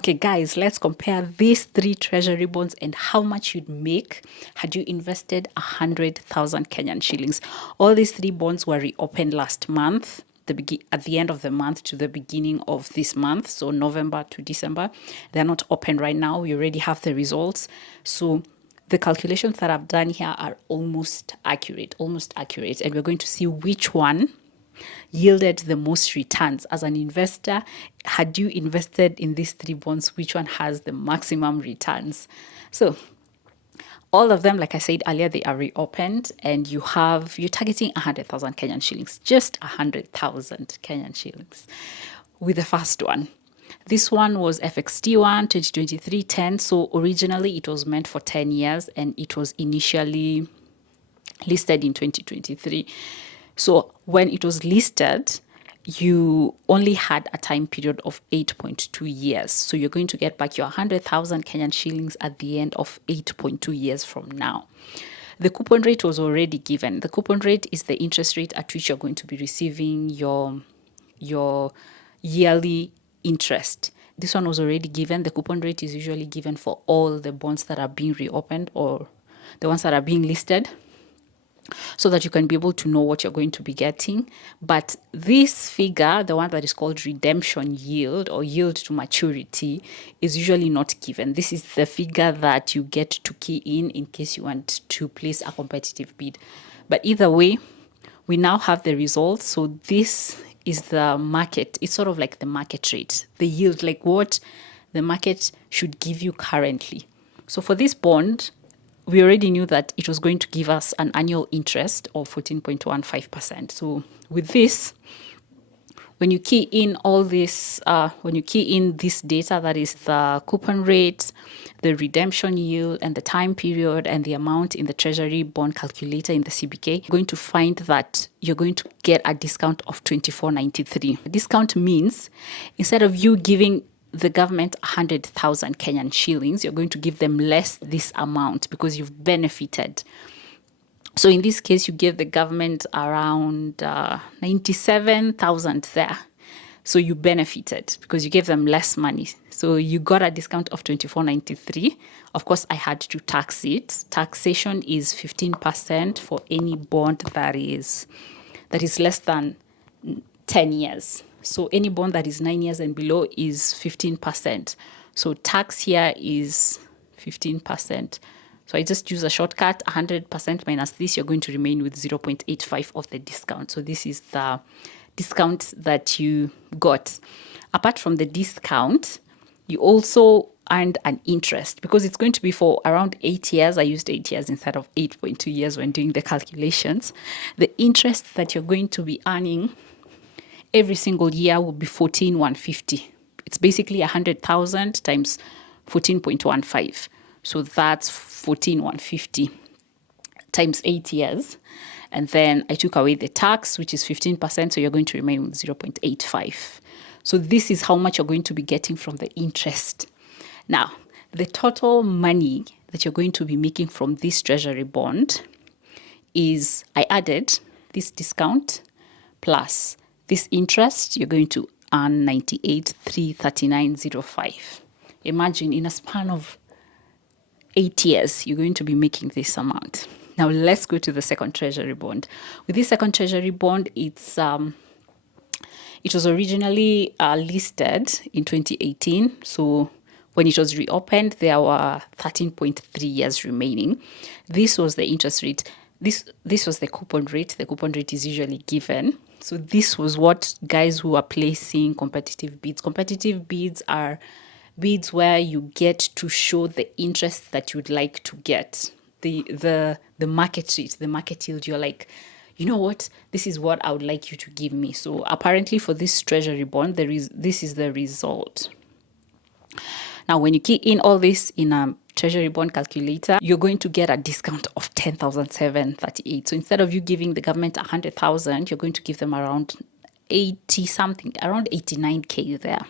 Okay, guys, let's compare these three treasury bonds and how much you'd make had you invested 100,000 Kenyan shillings. All these three bonds were reopened last month, at the end of the month to the beginning of this month, so November to December. They're not open right now. We already have the results. So the calculations that I've done here are almost accurate, and we're going to see which one yielded the most returns. As an investor, had you invested in these three bonds, which one has the maximum returns? So all of them, like I said earlier, they are reopened, and you're targeting 100,000 Kenyan shillings, just 100,000 Kenyan shillings with the first one. This one was FXT1 2023-10. So originally it was meant for 10 years and it was initially listed in 2023. So when it was listed, you only had a time period of 8.2 years. So you're going to get back your 100,000 Kenyan shillings at the end of 8.2 years from now. The coupon rate was already given. The coupon rate is the interest rate at which you're going to be receiving your yearly interest. This one was already given. The coupon rate is usually given for all the bonds that are being reopened or the ones that are being listed, so that you can be able to know what you're going to be getting. But this figure, the one that is called redemption yield or yield to maturity, is usually not given. This is the figure that you get to key in case you want to place a competitive bid. But either way, we now have the results. So this is the market. It's sort of like the market rate, the yield, like what the market should give you currently. So for this bond, we already knew that it was going to give us an annual interest of 14.15%. So with this, when you key in all this, when you key in this data, that is the coupon rate, the redemption yield, and the time period, and the amount in the treasury bond calculator in the CBK, you're going to find that you're going to get a discount of 24.93. The discount means instead of you giving the government 100,000 Kenyan shillings, you're going to give them less this amount because you've benefited. So in this case, you gave the government around 97,000 there. So you benefited because you gave them less money. So you got a discount of 24.93. Of course, I had to tax it. Taxation is 15% for any bond that is less than 10 years. So any bond that is 9 years and below is 15%. So tax here is 15%. So I just use a shortcut, 100% minus this, you're going to remain with 0.85 of the discount. So this is the discount that you got. Apart from the discount, you also earned an interest because it's going to be for around 8 years. I used 8 years instead of 8.2 years when doing the calculations. The interest that you're going to be earning every single year will be 14,150. It's basically 100,000 times 14.15. So that's 14,150 times 8 years. And then I took away the tax, which is 15%. So you're going to remain with 0.85. So this is how much you're going to be getting from the interest. Now, the total money that you're going to be making from this treasury bond is, I added this discount plus this interest, you're going to earn 98,339.05. Imagine in a span of 8 years, you're going to be making this amount. Now let's go to the second treasury bond. With this second treasury bond, it was originally listed in 2018. So when it was reopened, there were 13.3 years remaining. This was the interest rate. This was the coupon rate. The coupon rate is usually given. So this was what guys who are placing competitive bids. Competitive bids are bids where you get to show the interest that you'd like to get. The market rate, the market yield. You're like, you know what? This is what I would like you to give me. So apparently for this treasury bond, this is the result. Now, when you key in all this in a treasury bond calculator, you're going to get a discount of 10,738. So instead of you giving the government 100,000, you're going to give them around 80 something, around 89K there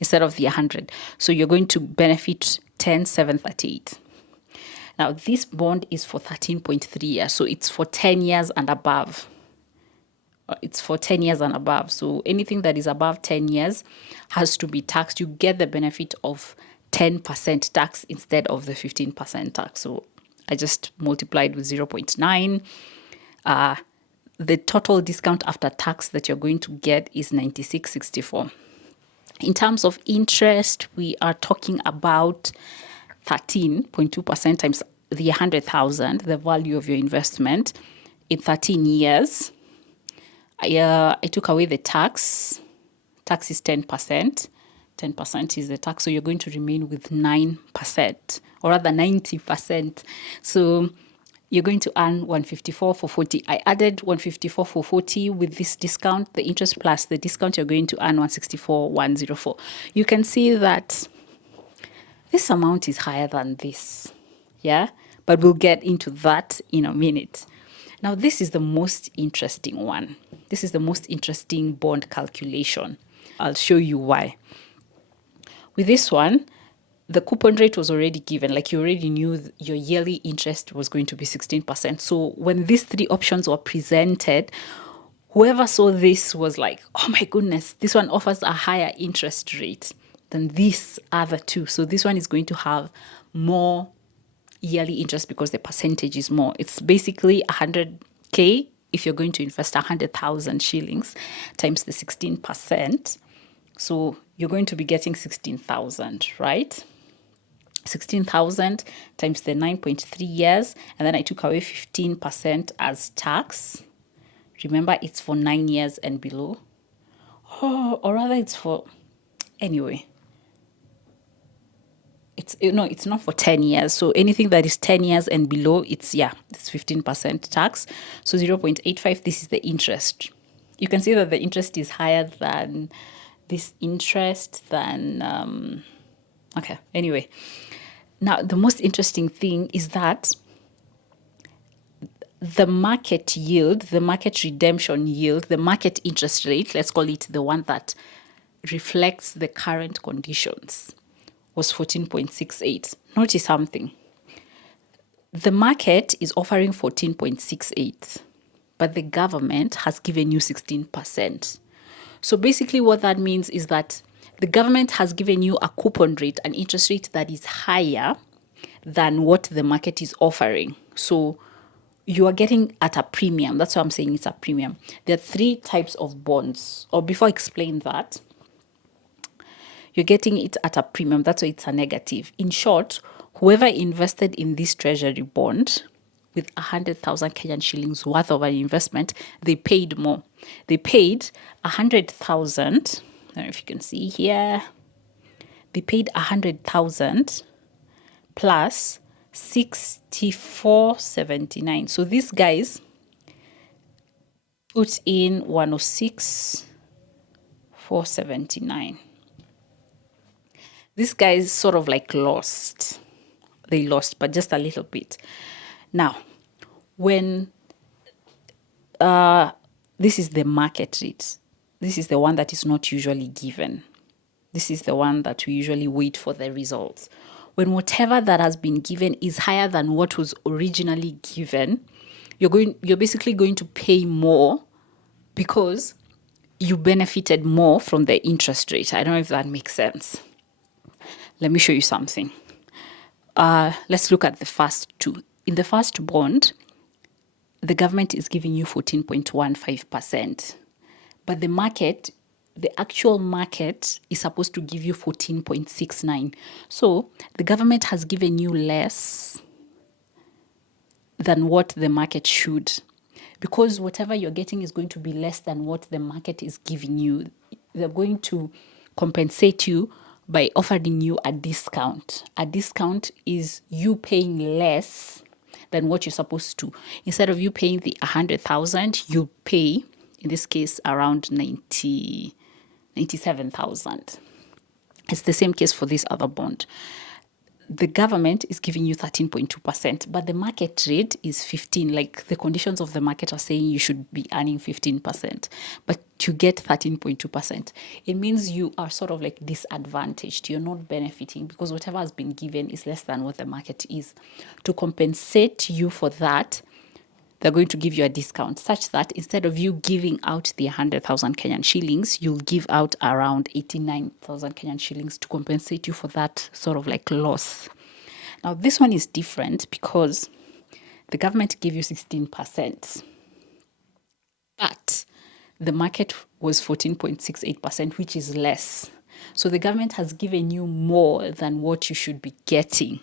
instead of the 100. So you're going to benefit 10,738. Now, this bond is for 13.3 years. So it's for 10 years and above. It's for 10 years and above. So anything that is above 10 years has to be taxed. You get the benefit of 10% tax instead of the 15% tax. So I just multiplied with 0.9. The total discount after tax that you're going to get is 96.64. In terms of interest, we are talking about 13.2% times the 100,000, the value of your investment, in 13 years. I took away the tax. Tax is 10%. 10% is the tax. So you're going to remain with 9%, or rather 90%. So you're going to earn 154 for 40. I added 154 for 40 with this discount, the interest plus the discount, you're going to earn 164, 104. You can see that this amount is higher than this. Yeah, but we'll get into that in a minute. Now, this is the most interesting one. This is the most interesting bond calculation. I'll show you why. With this one, the coupon rate was already given. Like, you already knew your yearly interest was going to be 16%. So when these three options were presented, whoever saw this was like, oh my goodness, this one offers a higher interest rate than these other two. So this one is going to have more yearly interest because the percentage is more. It's basically 100K if you're going to invest 100,000 shillings times the 16%. So you're going to be getting 16,000, right? 16,000 times the 9.3 years. And then I took away 15% as tax. Remember, it's for 9 years and below. Oh, or rather it's for, anyway. It's not for 10 years. So anything that is 10 years and below, it's 15% tax. So 0.85, this is the interest. You can see that the interest is higher than this interest than, okay, anyway. Now, the most interesting thing is that the market yield, the market redemption yield, the market interest rate, let's call it the one that reflects the current conditions, was 14.68. Notice something. The market is offering 14.68, but the government has given you 16%. So basically what that means is that the government has given you a coupon rate, an interest rate that is higher than what the market is offering. So you are getting at a premium. That's why I'm saying it's a premium. There are three types of bonds. Or before I explain that, you're getting it at a premium. That's why it's a negative. In short, whoever invested in this treasury bond with 100,000 Kenyan shillings worth of an investment, they paid more. They paid 100,000. I don't know if you can see here. They paid 100,000 plus 64.79. So these guys put in 106,479. These guys sort of like lost. They lost, but just a little bit. Now, when this is the market rate, this is the one that is not usually given. This is the one that we usually wait for the results. When whatever that has been given is higher than what was originally given, you're basically going to pay more because you benefited more from the interest rate. I don't know if that makes sense. Let me show you something. Let's look at the first two. In the first bond, the government is giving you 14.15%. But the market, the actual market is supposed to give you 14.69. So the government has given you less than what the market should. Because whatever you're getting is going to be less than what the market is giving you. They're going to compensate you by offering you a discount. A discount is you paying less than what you're supposed to. Instead of you paying the 100,000, you pay, in this case, around 97,000. It's the same case for this other bond. The government is giving you 13.2%, but the market rate is 15. Like, the conditions of the market are saying you should be earning 15%, but you get 13.2%. It means you are sort of like disadvantaged. You're not benefiting because whatever has been given is less than what the market is. To compensate you for that, they're going to give you a discount such that instead of you giving out the 100,000 Kenyan shillings, you'll give out around 89,000 Kenyan shillings to compensate you for that sort of like loss. Now, this one is different because the government gave you 16%, but the market was 14.68%, which is less. So the government has given you more than what you should be getting.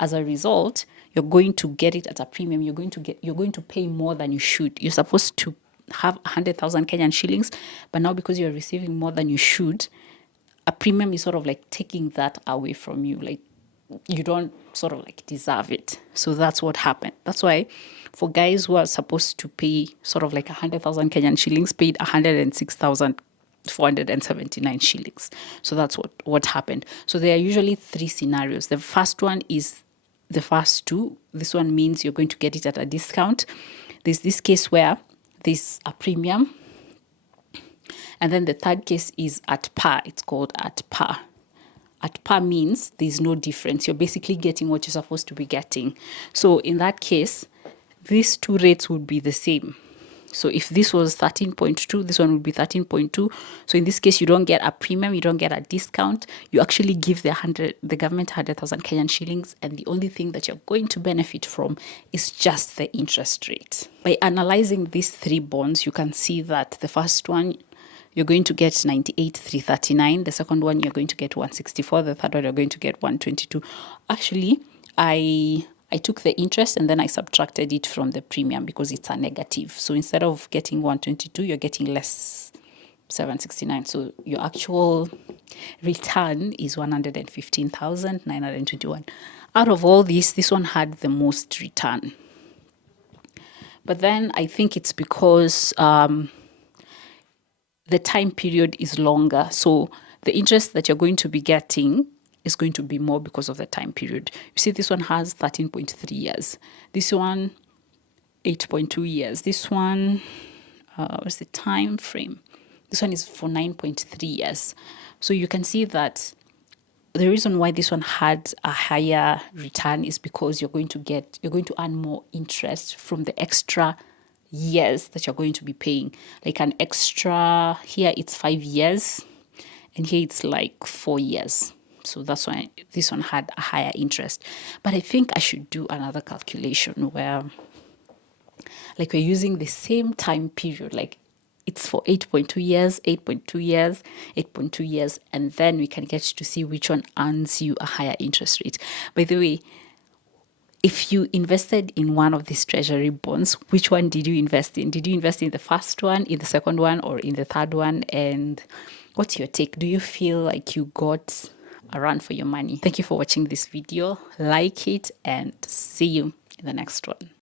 As a result, you're going to get it at a premium. You're going to pay more than you should. You're supposed to have 100,000 Kenyan shillings, but now because you're receiving more than you should, a premium is sort of like taking that away from you. Like, you don't sort of like deserve it. So that's what happened. That's why for guys who are supposed to pay sort of like 100,000 Kenyan shillings, paid 106,479 shillings. So that's what happened. So there are usually three scenarios. The first one is the first two. This one means you're going to get it at a discount. There's this case where there's a premium. And then the third case is at par. It's called at par. At par means there's no difference. You're basically getting what you're supposed to be getting. So in that case, these two rates would be the same. So if this was 13.2, this one would be 13.2. So in this case, you don't get a premium, you don't get a discount. You actually give the government 100,000 Kenyan shillings, and the only thing that you're going to benefit from is just the interest rate. By analyzing these three bonds, you can see that the first one, you're going to get 98,339. The second one, you're going to get 164. The third one, you're going to get 122. Actually, I took the interest and then I subtracted it from the premium because it's a negative. So instead of getting 122, you're getting less 769. So your actual return is 115,921. Out of all this one had the most return. But then I think it's because the time period is longer. So the interest that you're going to be getting is going to be more because of the time period. You see, this one has 13.3 years. This one, 8.2 years. This one, what's the time frame? This one is for 9.3 years. So you can see that the reason why this one had a higher return is because you're going to earn more interest from the extra years that you're going to be paying. Like an extra, here it's 5 years, and here it's like 4 years. So that's why this one had a higher interest. But I think I should do another calculation where like we're using the same time period, like it's for 8.2 years, 8.2 years, 8.2 years, and then we can get to see which one earns you a higher interest rate. By the way, if you invested in one of these treasury bonds, which one did you invest in? Did you invest in the first one, in the second one, or in the third one? And what's your take? Do you feel like you got a run for your money? Thank you for watching this video. Like it and see you in the next one.